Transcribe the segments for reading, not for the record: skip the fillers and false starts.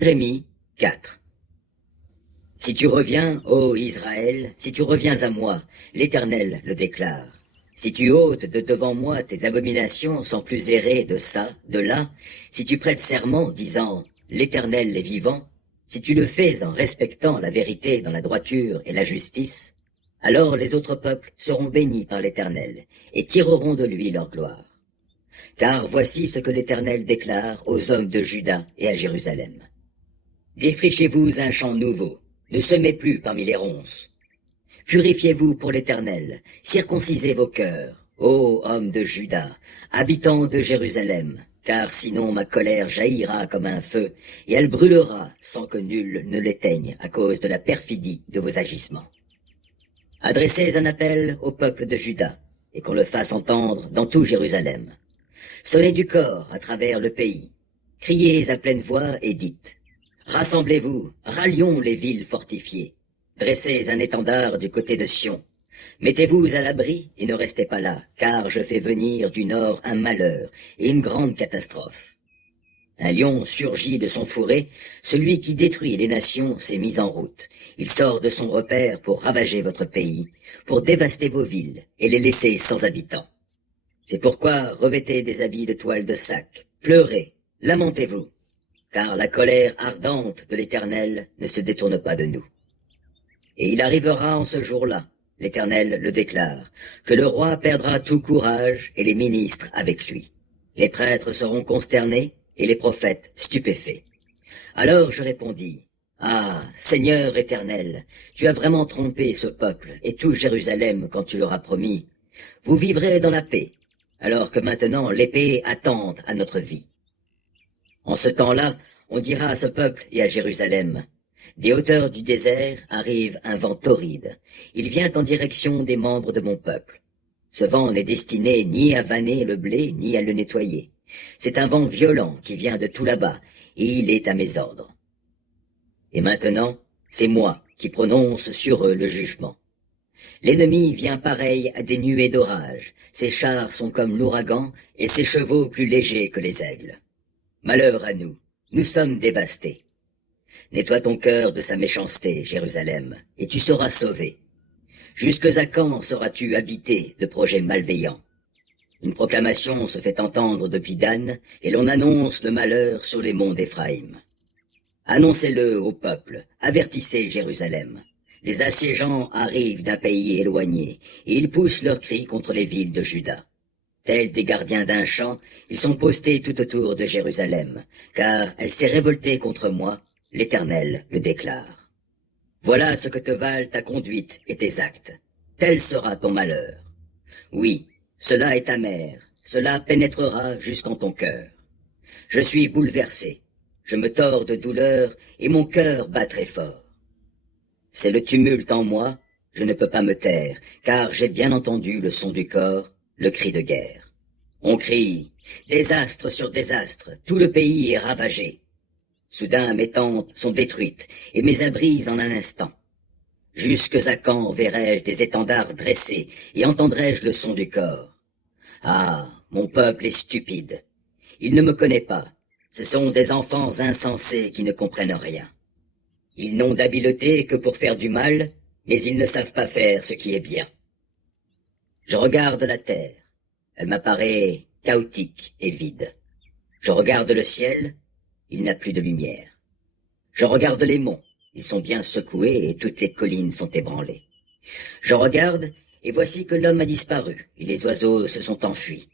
Jérémie 4. Si tu reviens, ô Israël, si tu reviens à moi, l'Éternel le déclare. Si tu ôtes de devant moi tes abominations sans plus errer de ça, de là, si tu prêtes serment disant l'Éternel est vivant, si tu le fais en respectant la vérité dans la droiture et la justice, alors les autres peuples seront bénis par l'Éternel et tireront de lui leur gloire. Car voici ce que l'Éternel déclare aux hommes de Juda et à Jérusalem. Défrichez-vous un champ nouveau, ne semez plus parmi les ronces. Purifiez-vous pour l'Éternel, circoncisez vos cœurs, ô hommes de Juda, habitants de Jérusalem, car sinon ma colère jaillira comme un feu, et elle brûlera sans que nul ne l'éteigne à cause de la perfidie de vos agissements. Adressez un appel au peuple de Juda, et qu'on le fasse entendre dans tout Jérusalem. Sonnez du cor à travers le pays, criez à pleine voix et dites, rassemblez-vous, rallions les villes fortifiées. Dressez un étendard du côté de Sion. Mettez-vous à l'abri et ne restez pas là, car je fais venir du nord un malheur et une grande catastrophe. Un lion surgit de son fourré, celui qui détruit les nations s'est mis en route. Il sort de son repère pour ravager votre pays, pour dévaster vos villes et les laisser sans habitants. C'est pourquoi revêtez des habits de toile de sac, pleurez, lamentez-vous, car la colère ardente de l'Éternel ne se détourne pas de nous. Et il arrivera en ce jour-là, l'Éternel le déclare, que le roi perdra tout courage et les ministres avec lui. Les prêtres seront consternés et les prophètes stupéfaits. Alors je répondis, ah, Seigneur Éternel, tu as vraiment trompé ce peuple et tout Jérusalem quand tu leur as promis. Vous vivrez dans la paix, alors que maintenant l'épée attente à notre vie. En ce temps-là, on dira à ce peuple et à Jérusalem, des hauteurs du désert arrive un vent torride. Il vient en direction des membres de mon peuple. Ce vent n'est destiné ni à vanner le blé, ni à le nettoyer. C'est un vent violent qui vient de tout là-bas, et il est à mes ordres. Et maintenant, c'est moi qui prononce sur eux le jugement. L'ennemi vient pareil à des nuées d'orage. Ses chars sont comme l'ouragan, et ses chevaux plus légers que les aigles. Malheur à nous, nous sommes dévastés. Nettoie ton cœur de sa méchanceté, Jérusalem, et tu seras sauvé. Jusque à quand seras-tu habité de projets malveillants? Une proclamation se fait entendre depuis Dan, et l'on annonce le malheur sur les monts d'Éphraïm. Annoncez-le au peuple, avertissez Jérusalem. Les assiégeants arrivent d'un pays éloigné, et ils poussent leurs cris contre les villes de Juda. Tels des gardiens d'un champ, ils sont postés tout autour de Jérusalem, car elle s'est révoltée contre moi, l'Éternel le déclare. Voilà ce que te valent ta conduite et tes actes. Tel sera ton malheur. Oui, cela est amer, cela pénétrera jusqu'en ton cœur. Je suis bouleversé, je me tords de douleur et mon cœur bat très fort. C'est le tumulte en moi, je ne peux pas me taire, car j'ai bien entendu le son du corps, le cri de guerre. On crie, désastre sur désastre, tout le pays est ravagé. Soudain mes tentes sont détruites, et mes abris en un instant. Jusque à quand verrai-je des étendards dressés, et entendrai-je le son du corps? Ah, mon peuple est stupide. Il ne me connaît pas. Ce sont des enfants insensés qui ne comprennent rien. Ils n'ont d'habileté que pour faire du mal, mais ils ne savent pas faire ce qui est bien. Je regarde la terre. Elle m'apparaît chaotique et vide. Je regarde le ciel. Il n'a plus de lumière. Je regarde les monts, ils sont bien secoués et toutes les collines sont ébranlées. Je regarde, et voici que l'homme a disparu, et les oiseaux se sont enfuis.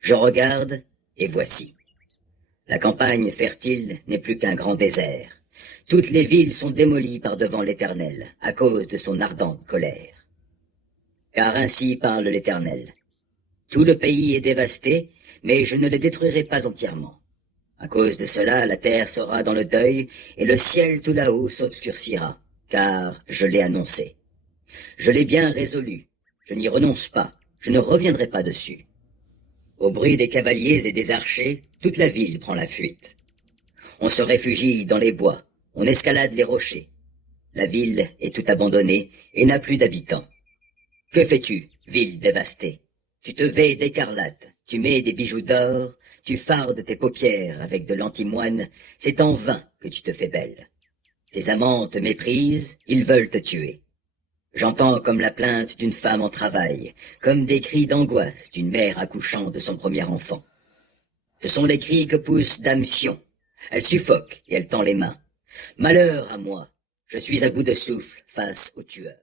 Je regarde, et voici. La campagne fertile n'est plus qu'un grand désert. Toutes les villes sont démolies par devant l'Éternel, à cause de son ardente colère. Car ainsi parle l'Éternel. Tout le pays est dévasté, mais je ne le détruirai pas entièrement. À cause de cela, la terre sera dans le deuil, et le ciel tout là-haut s'obscurcira, car je l'ai annoncé. Je l'ai bien résolu, je n'y renonce pas, je ne reviendrai pas dessus. Au bruit des cavaliers et des archers, toute la ville prend la fuite. On se réfugie dans les bois, on escalade les rochers. La ville est toute abandonnée et n'a plus d'habitants. Que fais-tu, ville dévastée? Tu te vêts d'écarlate, Tu mets des bijoux d'or, tu fardes tes paupières avec de l'antimoine, c'est en vain que tu te fais belle. Tes amants te méprisent, ils veulent te tuer. J'entends comme la plainte d'une femme en travail, comme des cris d'angoisse d'une mère accouchant de son premier enfant. Ce sont les cris que pousse Dame Sion. Elle suffoque et elle tend les mains. Malheur à moi, je suis à bout de souffle face au tueur.